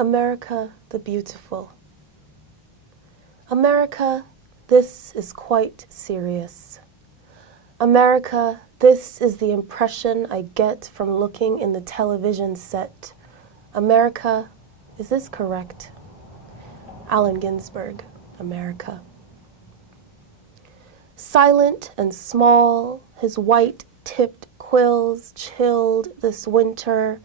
America the beautiful. America, this is quite serious. America, this is the impression I get from looking in the television set. America, is this correct? Allen Ginsberg, America. Silent and small, his white-tipped quills chilled this winter,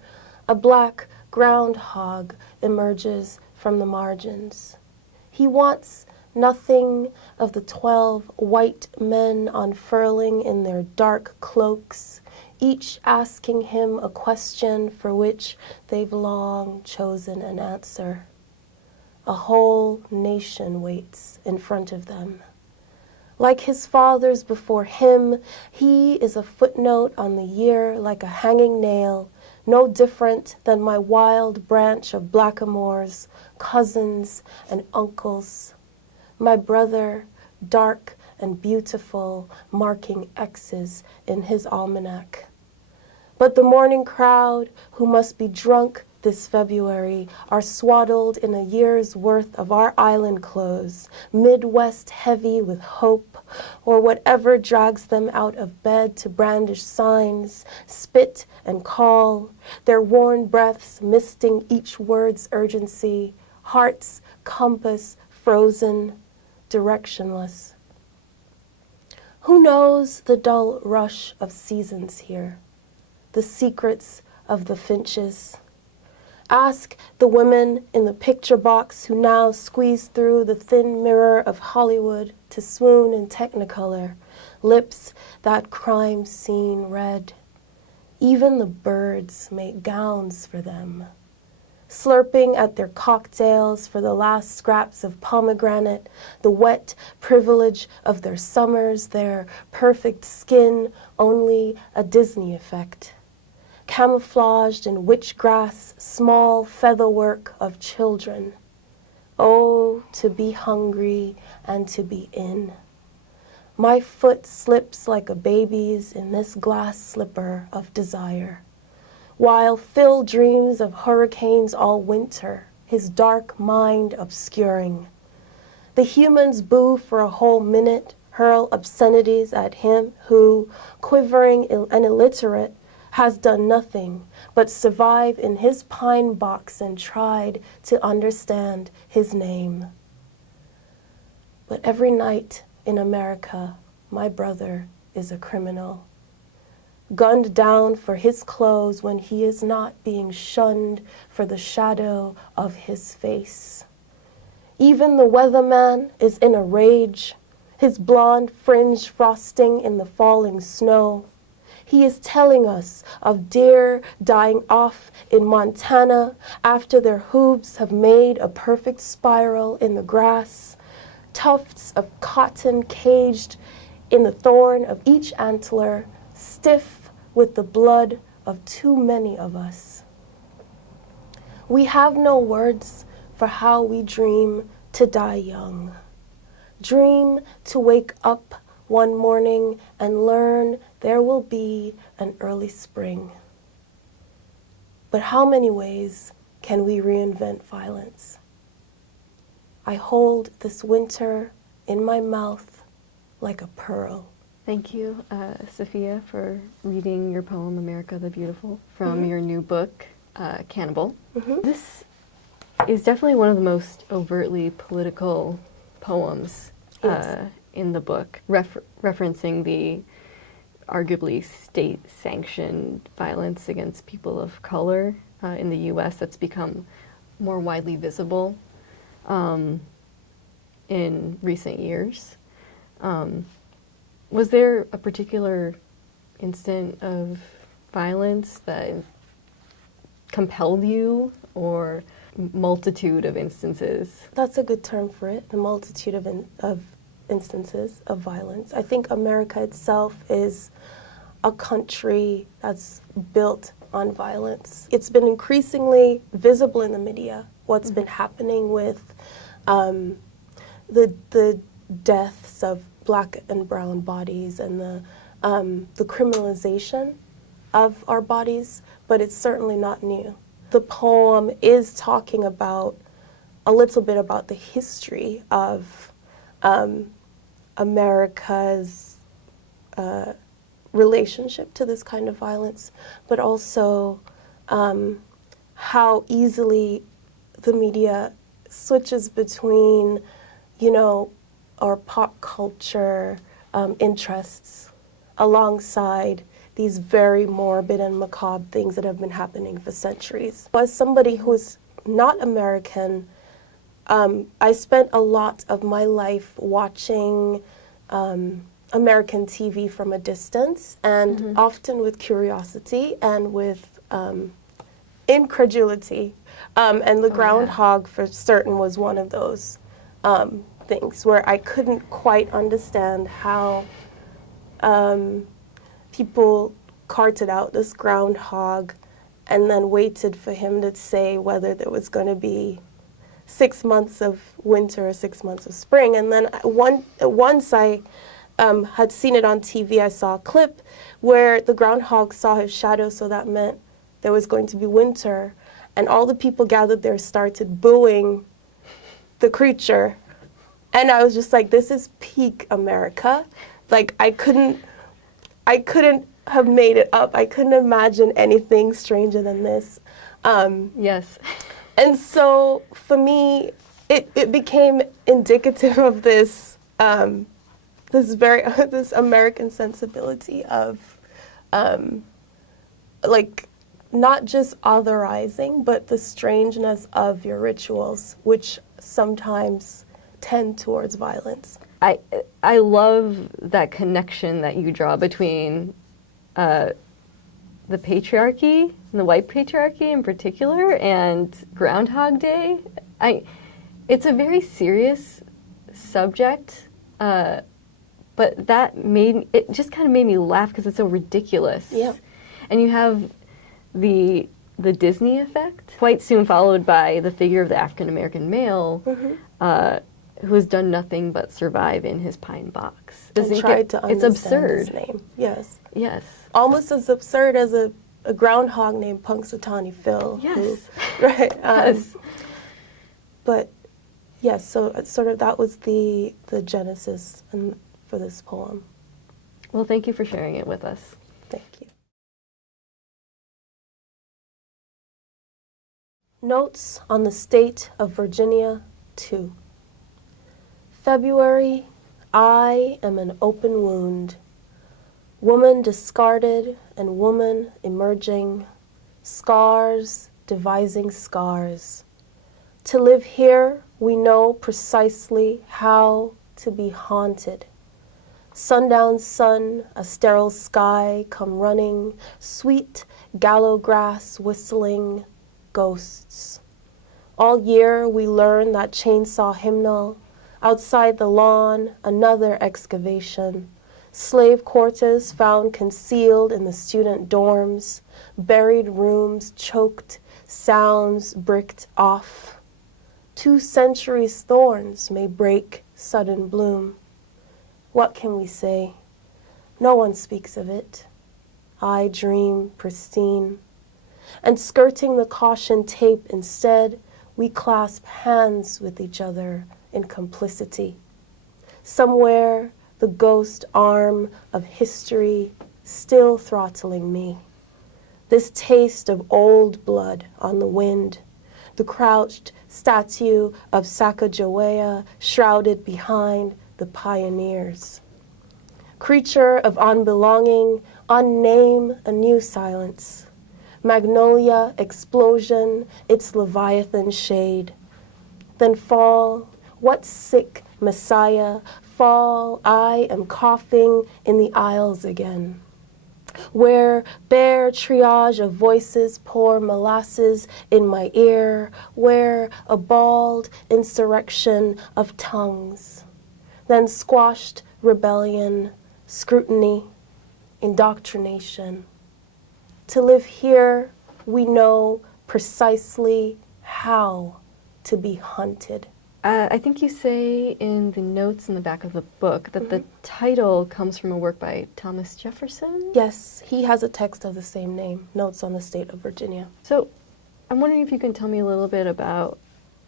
a black groundhog emerges from the margins. He wants nothing of the 12 white men unfurling in their dark cloaks, each asking him a question for which they've long chosen an answer. A whole nation waits in front of them. Like his fathers before him, he is a footnote on the year like a hanging nail, no different than my wild branch of blackamoors, cousins and uncles. My brother, dark and beautiful, marking X's in his almanac. But the morning crowd, who must be drunk this February, are swaddled in a year's worth of our island clothes, Midwest heavy with hope, or whatever drags them out of bed to brandish signs, spit and call, their worn breaths misting each word's urgency, heart's compass frozen, directionless. Who knows the dull rush of seasons here, the secrets of the finches? Ask the women in the picture box who now squeeze through the thin mirror of Hollywood to swoon in Technicolor, lips that crime scene red. Even the birds make gowns for them. Slurping at their cocktails for the last scraps of pomegranate, the wet privilege of their summers, their perfect skin, only a Disney effect. Camouflaged in witchgrass, small featherwork of children. Oh, to be hungry and to be in. My foot slips like a baby's in this glass slipper of desire, while Phil dreams of hurricanes all winter, his dark mind obscuring. The humans boo for a whole minute, hurl obscenities at him who, quivering and illiterate, has done nothing but survive in his pine box and tried to understand his name. But every night in America, my brother is a criminal, gunned down for his clothes when he is not being shunned for the shadow of his face. Even the weatherman is in a rage, his blonde fringe frosting in the falling snow. He is telling us of deer dying off in Montana after their hooves have made a perfect spiral in the grass, tufts of cotton caged in the thorn of each antler, stiff with the blood of too many of us. We have no words for how we dream to die young. Dream to wake up one morning and learn there will be an early spring. But how many ways can we reinvent violence? I hold this winter in my mouth like a pearl. Thank you, Safiya, for reading your poem, America the Beautiful, from your new book, Cannibal. This is definitely one of the most overtly political poems in the book, referencing the arguably state-sanctioned violence against people of color in the U.S. that's become more widely visible in recent years. Was there a particular instant of violence that compelled you, or multitude of instances? That's a good term for it, the multitude of instances of violence. I think America itself is a country that's built on violence. It's been increasingly visible in the media, what's been happening with the deaths of Black and brown bodies and the criminalization of our bodies, but it's certainly not new. the poem is talking about a little bit about the history of America's relationship to this kind of violence, but also how easily the media switches between, you know, our pop culture interests alongside these very morbid and macabre things that have been happening for centuries. As somebody who is not American, I spent a lot of my life watching American TV from a distance, and often with curiosity and with incredulity. And the groundhog, for certain, was one of those things where I couldn't quite understand how people carted out this groundhog and then waited for him to say whether there was going to be 6 months of winter or 6 months of spring. And then once I had seen it on TV, I saw a clip where the groundhog saw his shadow, so that meant there was going to be winter. And all the people gathered there started booing the creature. And I was just like, this is peak America. Like, I couldn't have made it up. I couldn't imagine anything stranger than this. Yes. And so for me, it became indicative of this this American sensibility of like not just otherizing, but the strangeness of your rituals, which sometimes tend towards violence. I love that connection that you draw between the patriarchy, the white patriarchy in particular, and Groundhog Day. It's a very serious subject, but it just kind of made me laugh because it's so ridiculous. Yeah. And you have the Disney effect, quite soon followed by the figure of the African American male, who has done nothing but survive in his pine box. And tried to understand it's absurd. His name. Yes. Yes. Almost as absurd as a groundhog named Punxsutawney Phil. Yes. Right. Yes. But yes, so sort of that was the genesis for this poem. Well, thank you for sharing it with us. Thank you. Notes on the State of Virginia, 2. February, I am an open wound. Woman discarded and woman emerging. Scars devising scars. To live here, we know precisely how to be haunted. Sundown sun, a sterile sky come running, sweet gallow grass whistling, ghosts. All year we learn that chainsaw hymnal. Outside the lawn, another excavation. Slave quarters found concealed in the student dorms. Buried rooms choked, sounds bricked off. 2 centuries' thorns may break sudden bloom. What can we say? No one speaks of it. I dream pristine. And skirting the caution tape instead, we clasp hands with each other in complicity. Somewhere, the ghost arm of history still throttling me. This taste of old blood on the wind, the crouched statue of Sacagawea shrouded behind the pioneers. Creature of unbelonging, unname a new silence. Magnolia explosion, its Leviathan shade. Then fall, what sick Messiah, fall, I am coughing in the aisles again. Where bare triage of voices pour molasses in my ear, where a bald insurrection of tongues. Then squashed rebellion, scrutiny, indoctrination. To live here, we know precisely how to be hunted. I think you say in the notes in the back of the book that the title comes from a work by Thomas Jefferson? Yes, he has a text of the same name, Notes on the State of Virginia. So I'm wondering if you can tell me a little bit about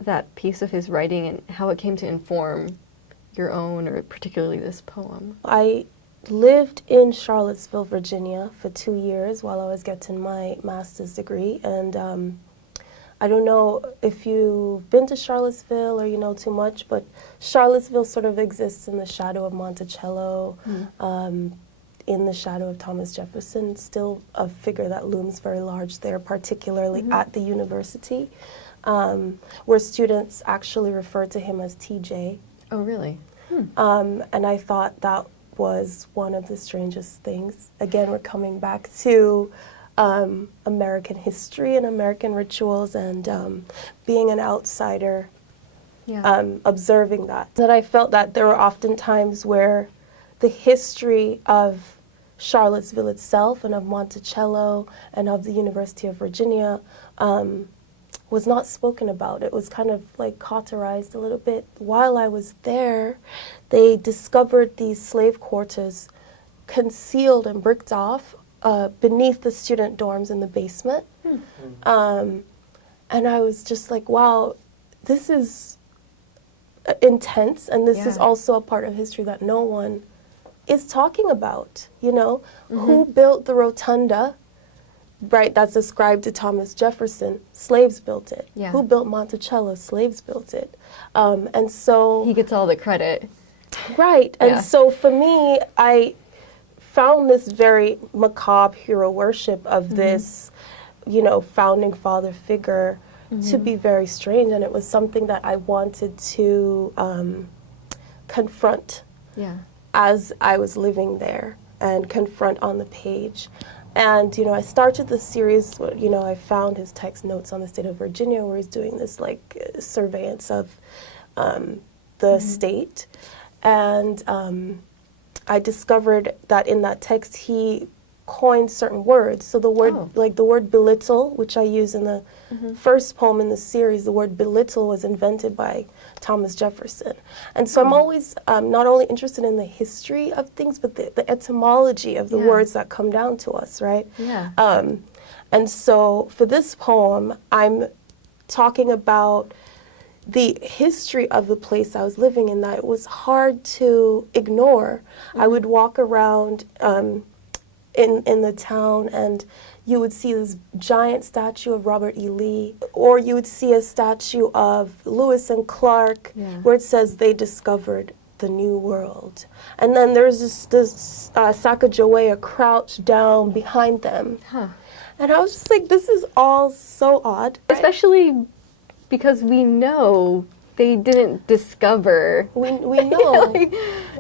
that piece of his writing and how it came to inform your own, or particularly this poem. I lived in Charlottesville, Virginia for 2 years while I was getting my master's degree, and I don't know if you've been to Charlottesville or you know too much, but Charlottesville sort of exists in the shadow of Monticello, in the shadow of Thomas Jefferson, still a figure that looms very large there, particularly at the university, where students actually refer to him as TJ. Oh, really? And I thought that was one of the strangest things. Again, we're coming back to American history and American rituals, and being an outsider, observing that. That I felt that there were often times where the history of Charlottesville itself and of Monticello and of the University of Virginia was not spoken about. It was kind of like cauterized a little bit. While I was there, they discovered these slave quarters concealed and bricked off beneath the student dorms in the basement. And I was just like, wow, this is intense, and this is also a part of history that no one is talking about, you know? Who built the rotunda, right, that's ascribed to Thomas Jefferson? Slaves built it. Yeah. Who built Monticello? Slaves built it. And so... He gets all the credit. Right. And so for me, I found this very macabre hero worship of this, you know, founding father figure to be very strange, and it was something that I wanted to confront as I was living there, and confront on the page. And, you know, I started the series, you know, I found his text notes on the state of Virginia, where he's doing this, like, surveillance of the state. And I discovered that in that text he coined certain words. So the word, like the word belittle, which I use in the first poem in the series, the word belittle was invented by Thomas Jefferson. And so I'm always not only interested in the history of things, but the etymology of the words that come down to us, right? And so for this poem, I'm talking about the history of the place I was living in, that it was hard to ignore. I would walk around in the town, and you would see this giant statue of Robert E. Lee, or you would see a statue of Lewis and Clark, where it says they discovered the New World. And then there's this Sacagawea crouched down behind them. And I was just like, this is all so odd. Especially because we know they didn't discover. We know.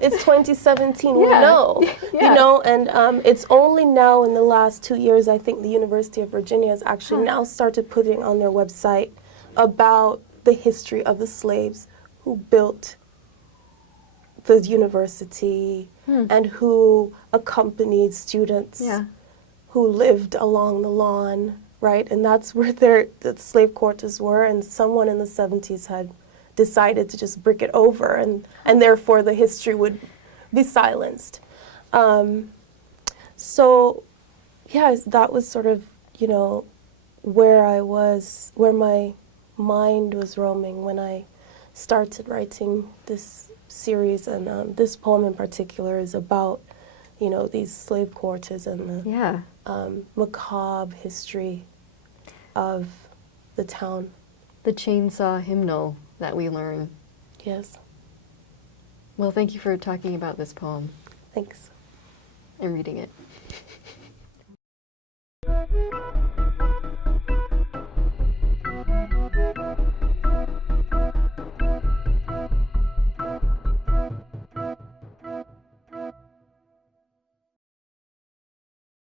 It's 2017, we know. You know, and it's only now in the last 2 years, I think the University of Virginia has actually now started putting on their website about the history of the slaves who built the university and who accompanied students who lived along the lawn, right? And that's where the slave quarters were, and someone in the 70s had decided to just brick it over, and therefore the history would be silenced. So, yeah, that was sort of, you know, where I was, where my mind was roaming when I started writing this series, and this poem in particular is about, you know, these slave quarters and the macabre history of the town. The chainsaw hymnal that we learn. Yes. Well, thank you for talking about this poem. Thanks. And reading it.